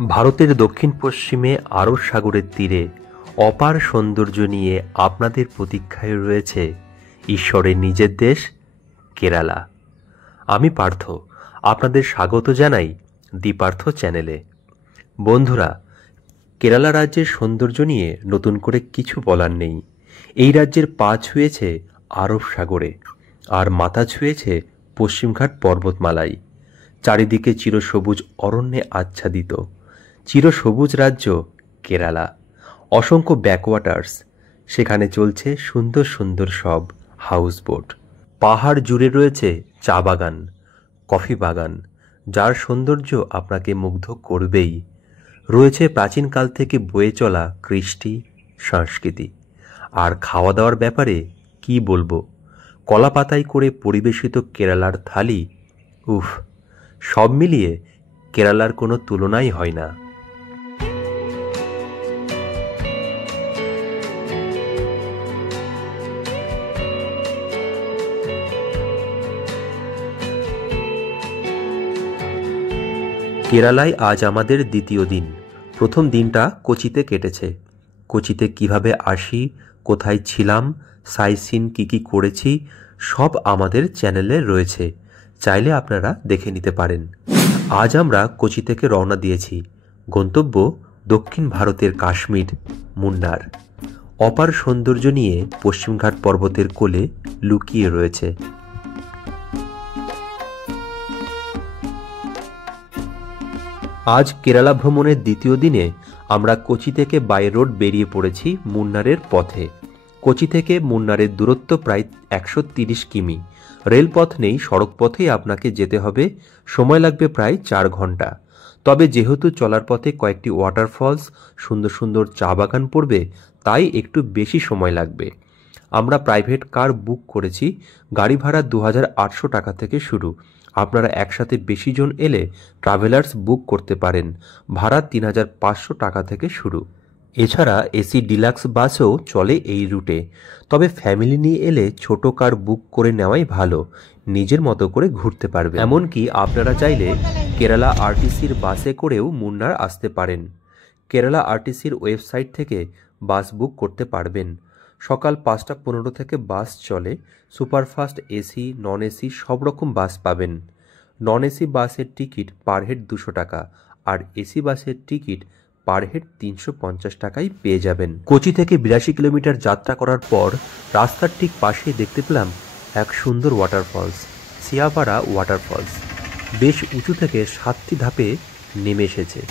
ভারতের দক্ষিণ পশ্চিমে আরব সাগরের তীরে অপার সৌন্দর্য নিয়ে আপনাদের প্রতীক্ষায় রয়েছে ঈশ্বরের নিজের দেশ কেরালা। আমি পার্থ, আপনাদের স্বাগত জানাই দ্বিপার্থ চ্যানেলে। বন্ধুরা, কেরালা রাজ্যের সৌন্দর্য নিয়ে নতুন করে কিছু বলার নেই। এই রাজ্যের পা ছুঁয়েছে আরব সাগরে, আর মাথা ছুঁয়েছে পশ্চিমঘাট পর্বতমালায়। চারিদিকে চিরসবুজ অরণ্যে আচ্ছাদিত চিরসবুজ রাজ্য কেরালা। অসংখ্য ব্যাকওয়াটার্স, সেখানে চলছে সুন্দর সুন্দর সব হাউসবোট। পাহাড় জুড়ে রয়েছে চা বাগান, কফি বাগান, যার সৌন্দর্য আপনাকে মুগ্ধ করবেই। রয়েছে প্রাচীনকাল থেকে বয়ে চলা কৃষ্টি, সংস্কৃতি। আর খাওয়া দাওয়ার ব্যাপারে কি বলবো, কলা পাতায় করে পরিবেশিত কেরালার থালি, উফ, সব মিলিয়ে কেরালার কোনো তুলনাই হয় না। কেরালায় আজ আমাদের দ্বিতীয় দিন। প্রথম দিনটা কোচিতে কেটেছে। কোচিতে কিভাবে আসি, কোথায় ছিলাম, সাইট সিন কী কী করেছি, সব আমাদের চ্যানেলে রয়েছে, চাইলে আপনারা দেখে নিতে পারেন। আজ আমরা কোচি থেকে রওনা দিয়েছি। গন্তব্য দক্ষিণ ভারতের কাশ্মীর, মুন্নার। অপার সৌন্দর্য নিয়ে পশ্চিমঘাট পর্বতের কোলে লুকিয়ে রয়েছে। আজ কেরালা ভ্রমণের দ্বিতীয় দিনে আমরা কোচি থেকে বাই রোড বেরিয়ে পড়েছি মুন্নারের পথে। কোচি থেকে মুন্নারের দূরত্ব প্রায় 130 কিমি। রেলপথ নেই, সড়ক পথেই আপনাকে যেতে হবে। সময় লাগবে প্রায় 4 ঘন্টা। তবে যেহেতু চলার পথে কয়েকটি ওয়াটারফলস, সুন্দর সুন্দর চা বাগান পড়বে, তাই একটু বেশি সময় লাগবে। আমরা প্রাইভেট কার বুক করেছি। গাড়ি ভাড়া 2800 টাকা থেকে শুরু। আপনারা একসাথে বেশি জন এলে ট্রাভেলার্স বুক করতে পারেন। ভাড়া 3500 টাকা থেকে শুরু। এছাড়া এসি ডিলাক্স বাসও চলে এই রুটে। তবে ফ্যামিলি নিয়ে এলে ছোট কার বুক করে নেওয়াই ভালো, নিজের মতো করে ঘুরতে পারবে। এমনকি আপনারা চাইলে কেরালা আরটিসির বাসে করেও মুন্নার আসতে পারেন। কেরালা আরটিসির ওয়েবসাইট থেকে বাস বুক করতে পারবেন। সকাল 5:15 থেকে বাস চলে। সুপারফাস্ট, এসি, নন এসি সব রকম বাস পাবেন। নন এসি বাসের টিকিট পার হেড 200 টাকা, আর এসি বাসের টিকিট পার হেড 350 টাকায় পেয়ে যাবেন। কোচি থেকে 82 কিলোমিটার যাত্রা করার পর রাস্তার ঠিক পাশেই দেখতে পেলাম এক সুন্দর ওয়াটারফলস, সিয়াপাড়া ওয়াটারফলস। বেশ উঁচু থেকে 7টি ধাপে নেমে এসেছে।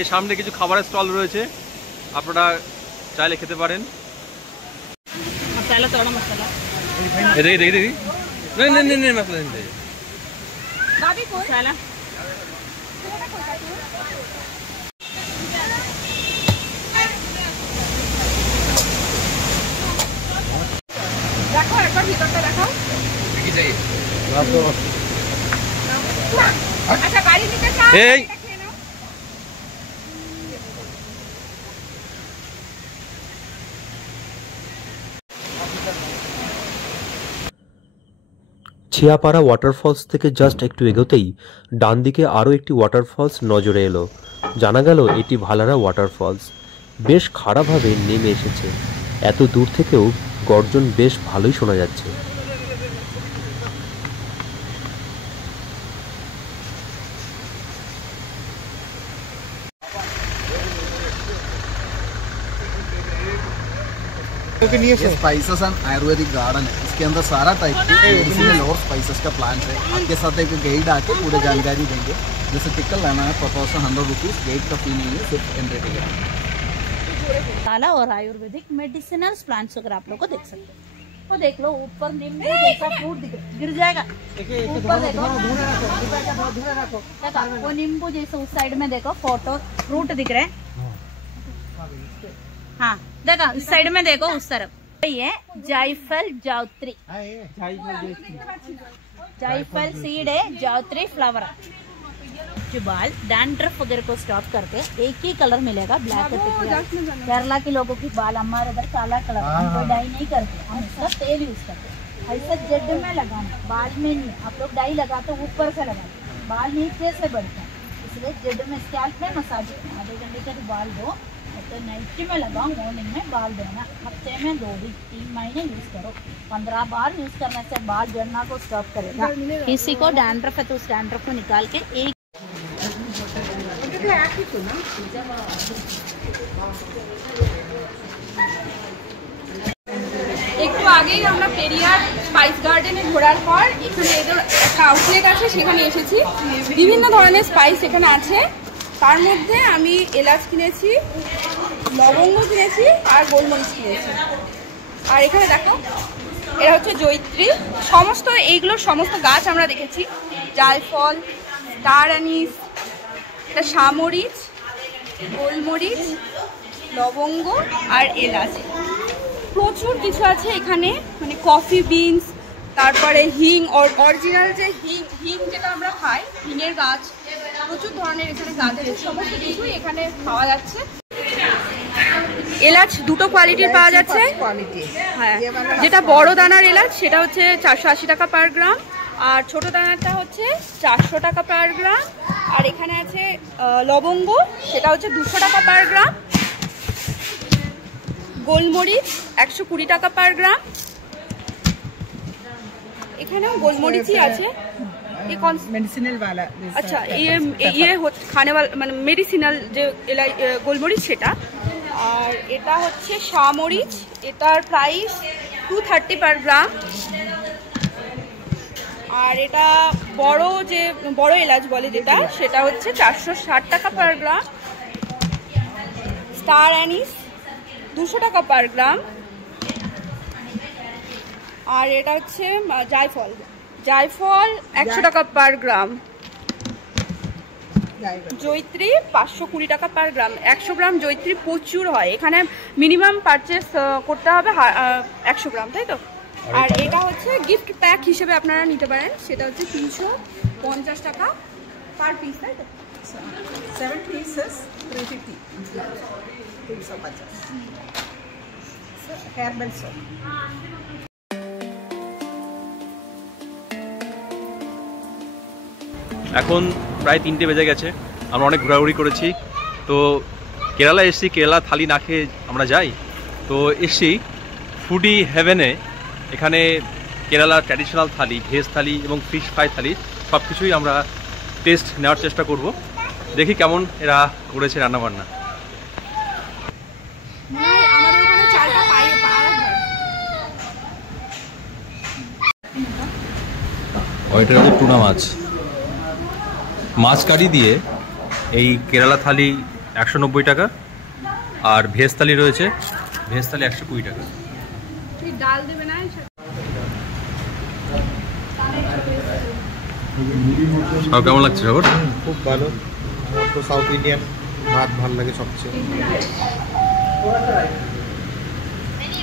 এর সামনে কিছু খাবারের স্টল রয়েছে, আপনারা চাইলে খেতে পারেন। मसाला थोड़ा मसाला দেখি দেখি দেখি, नहीं मसाला नहीं चाहिए। मसाला देखो, एक बार भीतर से देखो। কি चाहिए? अच्छा, गाड़ी नीचे से এই ছিয়াপাড়া ওয়াটারফলস থেকে জাস্ট একটু এগোতেই ডান দিকে আরও একটি ওয়াটারফলস নজরে এলো। জানা গেল এটি ভালারা ওয়াটারফলস। বেশ খাড়াভাবে নেমে এসেছে। এত দূর থেকেও গর্জন বেশ ভালোই শোনা যাচ্ছে। ये स्पाइसेस एंड आयुर्वेदिक गार्डन है। इसके अंदर सारा टाइप की मेडिसिनल और स्पाइसेस का प्लांट है। आपके साथ एक गाइड आके पूरे जानकारी देंगे। जैसे पिकल लेना है पर पर्सन 100 रुपीज़, गाइड का फी नहीं है, सिर्फ एंट्री टिकट। मसाला और आयुर्वेदिक मेडिसिनल प्लांट्स अगर आप लोग को देख सकते हैं, वो देख लो ऊपर नींबू जैसा फ्रूट गिर जाएगा। ऊपर देखो, वो नींबू जैसे उस साइड में देखो फोटो फ्रूट दिख रहे हैं। हाँ, देखा इस साइड में देखो उस तरफ ये जायफल जावित्री, जायफल सीड है, जावित्री फ्लावर। जो बाल डैंड्रफ वगैरह को स्टॉप करके एक ही कलर मिलेगा, ब्लैक। केरला के लोगों की बाल हमारे इधर काला कलर, हम कोई डाई नहीं करते, हम इसका तेल यूज करते। ऐसा जेड में लगाना, बाल में नहीं। आप लोग डाई लगाते ऊपर से लगाते, बाल नीचे से बढ़ता है, इसलिए जेड में स्कैल्प में मसाज करना। आधे घंटे तक बाल दो, तो नाइट में लगाओ, मॉर्निंग में बाल धोना। हफ्ते में 2 वीक 3 महीने यूज करो। 15 बार यूज करने से बाल झड़ना को स्टॉप करेगा। किसी को डैंड्रफ है तो उस डैंड्रफ को निकाल के एक একটু আগেই আমরা পেরিয়ার স্পাইস গার্ডেনে ঘোরার পর এখানে এদের একটা আউটলেট আছে, সেখানে এসেছি। বিভিন্ন ধরনের স্পাইস এখানে আছে, তার মধ্যে আমি এলাচ কিনেছি, লবঙ্গ কিনেছি আর গোলমরিচ কিনেছি। আর এখানে দেখো এরা হচ্ছে জয়িত্রী। সমস্ত এইগুলোর সমস্ত গাছ আমরা দেখেছি, জায়ফল, স্টার অ্যানিস, এটা সামরিচ, গোলমরিচ, লবঙ্গ আর এলাচ। প্রচুর কিছু আছে এখানে, মানে কফি বিনস, তারপরে হিং, অরিজিনাল যে হিং যেটা আমরা খাই, হিঙের গাছ, প্রচুর ধরনের এখানে গাছ আছে। সমস্ত কিছুই এখানে পাওয়া যাচ্ছে। এলাচ দুটো কোয়ালিটির পাওয়া যাচ্ছে। হ্যাঁ, যেটা বড় দানার এলাচ সেটা হচ্ছে 480 টাকা পার গ্রাম, আর ছোট দানারটা হচ্ছে 400 টাকা পার গ্রাম। আর এখানে আছে লবঙ্গ, সেটা হচ্ছে 200 টাকা পার গ্রাম। গোলমরিচ 120 টাকা পার গ্রাম। এখানেও গোলমরিচই আছে। मेडिसिनल वाला। अच्छा, ये खाने वाला মানে মেডিসিনাল যে গোলমরিচ সেটা। আর এটা হচ্ছে সামরিচ, এটার প্রাইস 230 পার গ্রাম। আর এটা বড় এলাচ বলে যেটা, সেটা হচ্ছে 460 টাকা পার গ্রাম। স্টার অ্যানিস 200 টাকা পার গ্রাম। আর এটা হচ্ছে জায়ফল 100 টাকা পার গ্রাম। জয়িত্রী 520 টাকা পার গ্রাম। 100 গ্রাম জয়িত্রী প্রচুর হয় এখানে, মিনিমাম পারচেস করতে হবে 100 গ্রাম, তাই তো? আর এটা হচ্ছে গিফট প্যাক হিসেবে আপনারা নিতে পারেন, সেটা হচ্ছে 350 টাকা পার পিস, তাই তো? 7 pieces 350. 350. Herbal soap. এখন প্রায় 3টে বেজে গেছে, আমরা অনেক ঘোরাঘুরি করেছি। তো কেরালা এসছি, কেরালা থালি না খেয়ে আমরা যাই। তো এসছি ফুডি হেভেনে। এখানে কেরালা ট্র্যাডিশনাল থালি, ভেজ থালি এবং ফিশ ফ্রাই থালি সব কিছুই আমরা টেস্ট নেওয়ার চেষ্টা করব। দেখি কেমন এরা করেছে রান্নাবান্না। ওইটা হচ্ছে টুনা মাছ, মাছ কারি দিয়ে এই কেরালা থালি 190 টাকা। আর ভেজ থালি রয়েছে, ভেজ থালি 120 টাকা। ডাল দেবে না? সব কেমন লাগছে সাগর? খুব ভালো। আমার তো সাউথ ইন্ডিয়ান ভাত ভালো লাগে সবচেয়ে।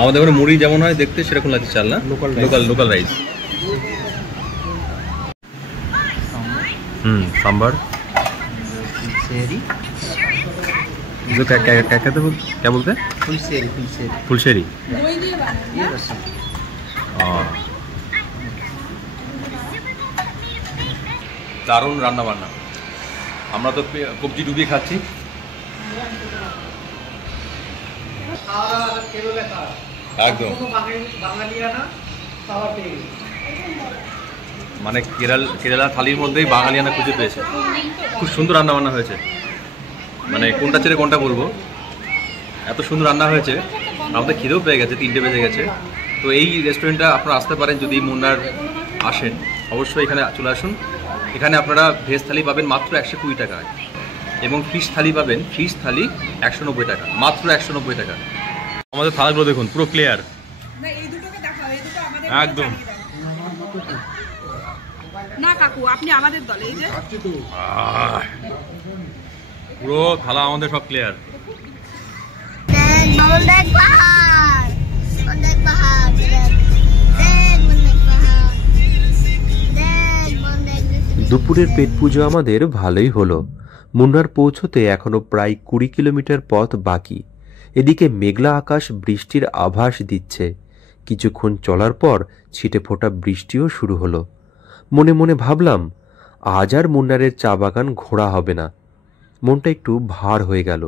আমাদের ওখানে মুড়ি যেমন হয় দেখতে সেরকম লাগছে চাল, না? Local rice. सांबर जो क्या कहते हैं, क्या बोलते हैं? फुलशेरी। দারুণ রান্না বান্না। আমরা তো কবজি ডুবিয়ে খাচ্ছি। একদম মানে কেরালা থালির মধ্যেই বাঙালিয়ানা খুঁজে পেয়েছে। খুব সুন্দর রান্না বান্না হয়েছে, মানে কোনটা ছেড়ে কোনটা বলবো, এত সুন্দর রান্না হয়েছে। আমাদের খিদেও পেয়ে গেছে, 3টে বেজে গেছে। তো এই রেস্টুরেন্টটা আপনারা আসতে পারেন, যদি মুন্নার আসেন অবশ্যই এখানে চলে আসুন। এখানে আপনারা ভেজ থালি পাবেন মাত্র 120 টাকায়, এবং ফিশ থালি পাবেন, ফিশ থালি 190 টাকা, মাত্র 190 টাকা। আমাদের থালাগুলো দেখুন পুরো ক্লিয়ার একদম। না কাকু, আপনি আমাদের দলে। এই যে পুরো থালা আমাদের সব ক্লিয়ার। অনেক পাহাড়, অনেক পাহাড়, দেখ অনেক পাহাড়, দেখ অনেক। দুপুরের পেট পুজো আমাদের ভালোই হলো। মুন্নার পৌঁছতে এখনো প্রায় 20 কিলোমিটার পথ বাকি। এদিকে মেঘলা আকাশ বৃষ্টির আভাস দিচ্ছে। কিছুক্ষণ চলার পর ছিটে ফোটা বৃষ্টিও শুরু হলো। মনে মনে ভাবলাম, আজ আর মুন্নারের চা বাগান ঘোরা হবে না। মনটা একটু ভার হয়ে গেল,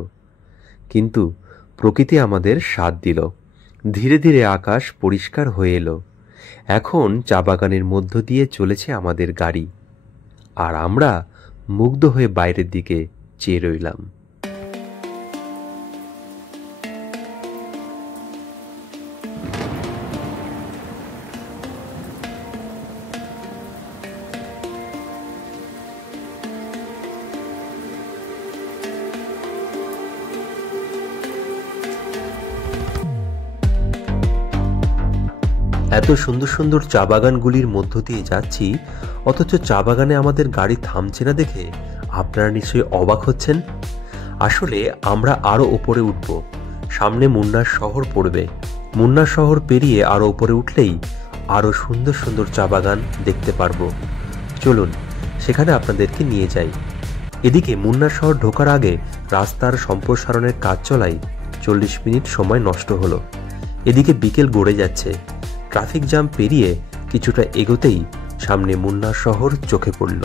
কিন্তু প্রকৃতি আমাদের সাথ দিল। ধীরে ধীরে আকাশ পরিষ্কার হয়ে এলো। এখন চা বাগানের মধ্য দিয়ে চলেছে আমাদের গাড়ি, আর আমরা মুগ্ধ হয়ে বাইরের দিকে চেয়ে রইলাম। এত সুন্দর সুন্দর চা বাগানগুলির মধ্য দিয়ে যাচ্ছি, অথচ চা বাগানে আমাদের গাড়ি থামছে না দেখে আপনারা নিশ্চয়ই অবাক হচ্ছেন। আসলে আমরা আরও ওপরে উঠব। সামনে মুন্নার শহর পড়বে। মুন্নার শহর পেরিয়ে আরও ওপরে উঠলেই আরও সুন্দর সুন্দর চা বাগান দেখতে পারবো। চলুন সেখানে আপনাদেরকে নিয়ে যাই। এদিকে মুন্নার শহর ঢোকার আগে রাস্তার সম্প্রসারণের কাজ চলায় 40 মিনিট সময় নষ্ট হলো। এদিকে বিকেল গড়ে যাচ্ছে। ট্রাফিক জ্যাম পেরিয়ে কিছুটা এগোতেই সামনে মুন্নার শহর চোখে পড়ল।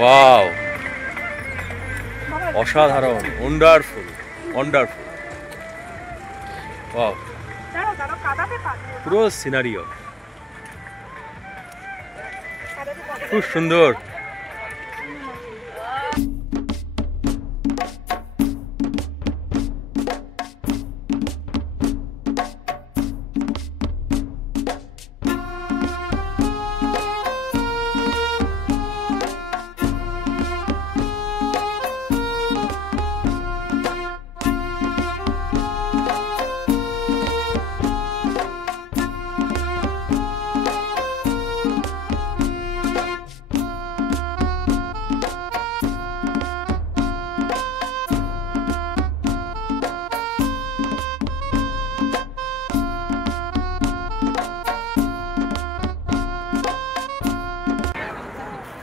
ওয়াও, অসাধারণ, ওয়ান্ডারফুল ওয়ান্ডারফুল। ওয়াও, পুরো সিনারিও খুব সুন্দর।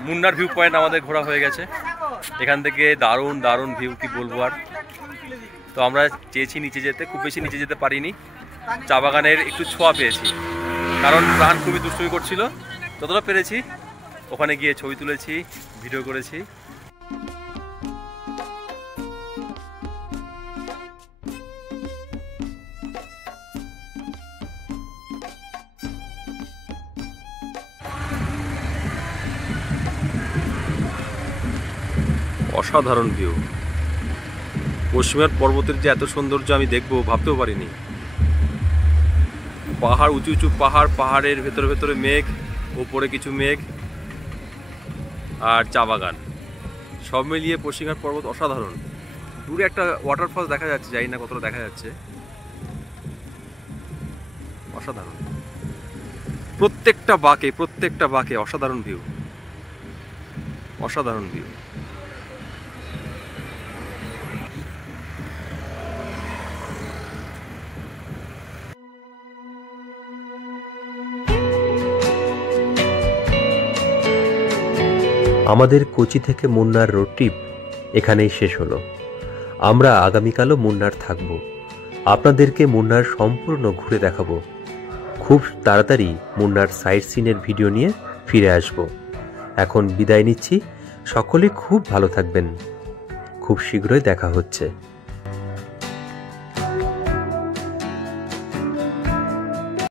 মুন্নার ভিউ পয়েন্ট আমাদের ঘোরা হয়ে গেছে। এখান থেকে দারুণ দারুণ ভিউ, কি বলবো আর। তো আমরা চেয়েছি নিচে যেতে, খুব বেশি নিচে যেতে পারিনি, চা বাগানের একটু ছোঁয়া পেয়েছি, কারণ প্রাণ খুবই দুষ্টুমি করছিল। যতটা পেরেছি ওখানে গিয়ে ছবি তুলেছি, ভিডিও করেছি। অসাধারণ ভিউ। পশ্চিমঘাট পর্বতের যে এত সৌন্দর্য আমি দেখবো ভাবতেও পারিনি। পাহাড়, উঁচু উঁচু পাহাড়, পাহাড়ের ভেতরে ভেতরে মেঘ, ওপরে কিছু মেঘ, আর চা বাগান, সব মিলিয়ে পশ্চিমঘাট পর্বত অসাধারণ। দূরে একটা ওয়াটারফল দেখা যাচ্ছে, জানি না কতটা দেখা যাচ্ছে। অসাধারণ, প্রত্যেকটা বাঁকে অসাধারণ ভিউ, অসাধারণ ভিউ। আমাদের কোচি থেকে মুন্নার রোড ট্রিপ এখানেই শেষ হলো। আমরা আগামীকালও মুন্নার থাকব, আপনাদেরকে মুন্নার সম্পূর্ণ ঘুরে দেখাবো। খুব তাড়াতাড়ি মুন্নার সাইট সিনের ভিডিও নিয়ে ফিরে আসব। এখন বিদায় নিচ্ছি, সকলে খুব ভালো থাকবেন, খুব শীঘ্রই দেখা হচ্ছে।